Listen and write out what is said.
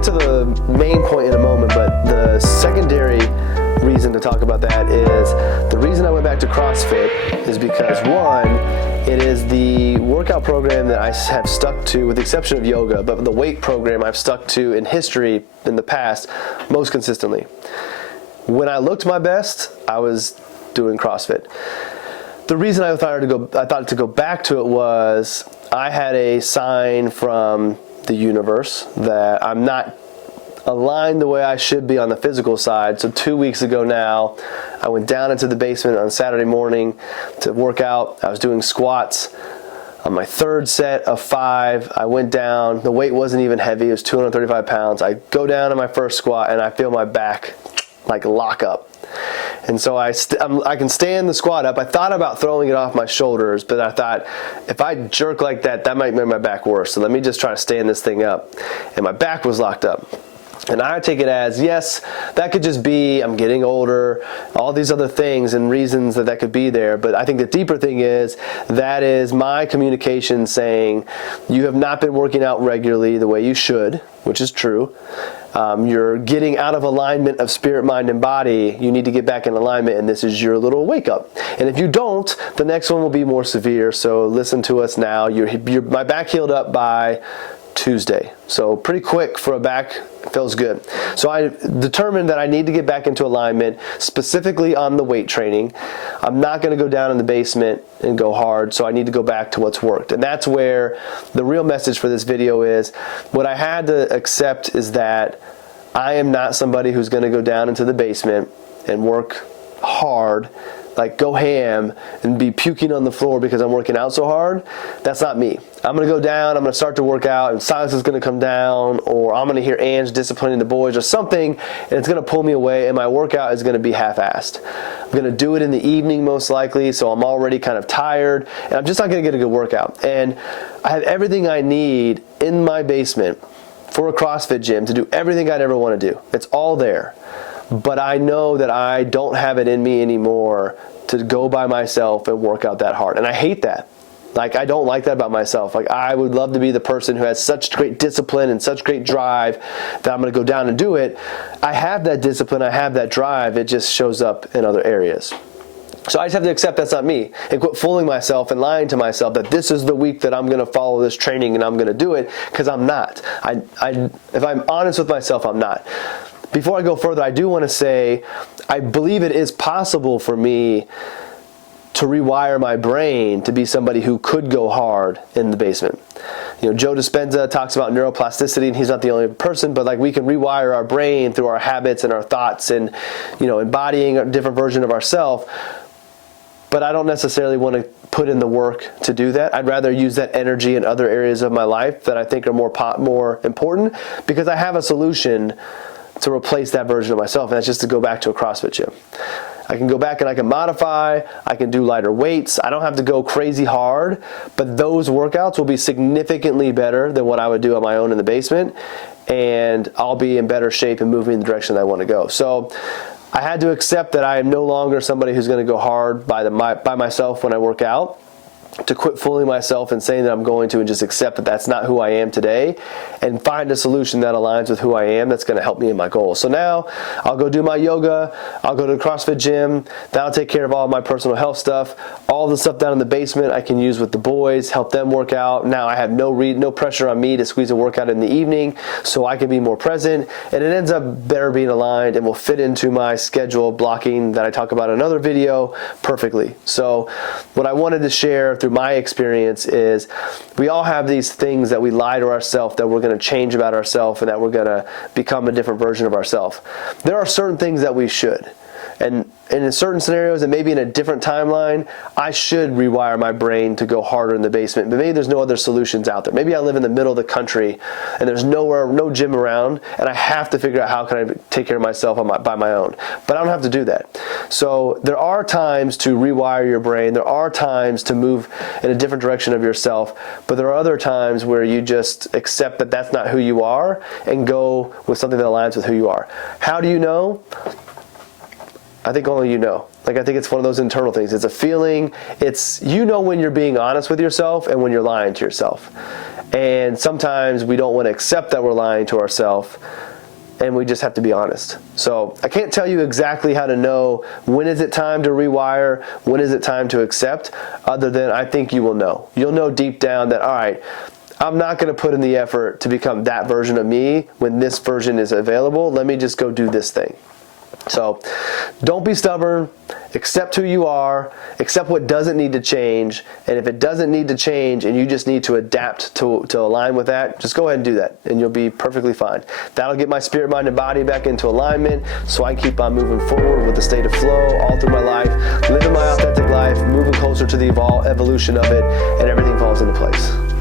get to the main point in a moment, but the secondary reason to talk about that is the reason I went back to CrossFit is because, one, it is the workout program that I have stuck to, with the exception of yoga, but the weight program I've stuck to in history in the past most consistently. When I looked my best, I was doing CrossFit. The reason I thought to go back to it was I had a sign from the universe that I'm not aligned the way I should be on the physical side. So 2 weeks ago now, I went down into the basement on Saturday morning to work out. I was doing squats. On my third set of 5, I went down. The weight wasn't even heavy. It was 235 pounds. I go down to my first squat and I feel my back like lock up. And so I can stand the squat up. I thought about throwing it off my shoulders, but I thought if I jerk like that, that might make my back worse. So let me just try to stand this thing up. And my back was locked up. And I take it as, yes, that could just be I'm getting older, all these other things and reasons that could be there. But I think the deeper thing is that is my communication saying you have not been working out regularly the way you should, which is true. You're getting out of alignment of spirit, mind, and body. You need to get back in alignment, and this is your little wake up. And if you don't, the next one will be more severe. So listen to us now. My back healed up by Tuesday. So pretty quick for a back, feels good. So I determined that I need to get back into alignment, specifically on the weight training. I'm not going to go down in the basement and go hard, so I need to go back to what's worked. And that's where the real message for this video is. What I had to accept is that I am not somebody who's going to go down into the basement and work hard, like go ham and be puking on the floor because I'm working out so hard. That's not me. I'm going to go down, I'm going to start to work out, and Silas is going to come down, or I'm going to hear Ange disciplining the boys or something, and it's going to pull me away, and my workout is going to be half-assed. I'm going to do it in the evening most likely, so I'm already kind of tired, and I'm just not going to get a good workout. And I have everything I need in my basement for a CrossFit gym to do everything I'd ever want to do. It's all there. But I know that I don't have it in me anymore to go by myself and work out that hard. And I hate that. Like, I don't like that about myself. Like, I would love to be the person who has such great discipline and such great drive that I'm going to go down and do it. I have that discipline. I have that drive. It just shows up in other areas. So I just have to accept that's not me and quit fooling myself and lying to myself that this is the week that I'm going to follow this training and I'm going to do it, because I'm not. If I'm honest with myself, I'm not. Before I go further, I do want to say I believe it is possible for me to rewire my brain to be somebody who could go hard in the basement. You know, Joe Dispenza talks about neuroplasticity, and he's not the only person, but like we can rewire our brain through our habits and our thoughts and, you know, embodying a different version of ourselves. But I don't necessarily want to put in the work to do that. I'd rather use that energy in other areas of my life that I think are more important, because I have a solution to replace that version of myself, and that's just to go back to a CrossFit gym. I can go back and I can modify, I can do lighter weights. I don't have to go crazy hard, but those workouts will be significantly better than what I would do on my own in the basement, and I'll be in better shape and moving in the direction that I want to go. So I had to accept that I am no longer somebody who's going to go hard by myself when I work out, to quit fooling myself and saying that I'm going to, and just accept that that's not who I am today, and find a solution that aligns with who I am that's going to help me in my goals. So now I'll go do my yoga, I'll go to the CrossFit gym, that'll take care of all of my personal health stuff. All the stuff down in the basement I can use with the boys, help them work out. Now I have no pressure on me to squeeze a workout in the evening, so I can be more present, and it ends up better being aligned and will fit into my schedule blocking that I talk about in another video perfectly. So what I wanted to share through my experience is we all have these things that we lie to ourselves that we're going to change about ourselves and that we're going to become a different version of ourselves. There are certain things that we should. And in certain scenarios, and maybe in a different timeline, I should rewire my brain to go harder in the basement. But maybe there's no other solutions out there. Maybe I live in the middle of the country and there's no gym around, and I have to figure out how can I take care of myself by my own. But I don't have to do that. So there are times to rewire your brain. There are times to move in a different direction of yourself. But there are other times where you just accept that that's not who you are and go with something that aligns with who you are. How do you know? I think only you know. Like, I think it's one of those internal things. It's a feeling. It's, you know, when you're being honest with yourself and when you're lying to yourself. And sometimes we don't want to accept that we're lying to ourselves, and we just have to be honest. So I can't tell you exactly how to know when is it time to rewire, when is it time to accept, other than I think you will know. You'll know deep down that, all right, I'm not going to put in the effort to become that version of me when this version is available. Let me just go do this thing. So don't be stubborn. Accept who you are. Accept what doesn't need to change. And if it doesn't need to change and you just need to adapt to align with that, just go ahead and do that, and you'll be perfectly fine. That'll get my spirit, mind, and body back into alignment so I keep on moving forward with a state of flow all through my life, living my authentic life, moving closer to the evolution of it, and everything falls into place.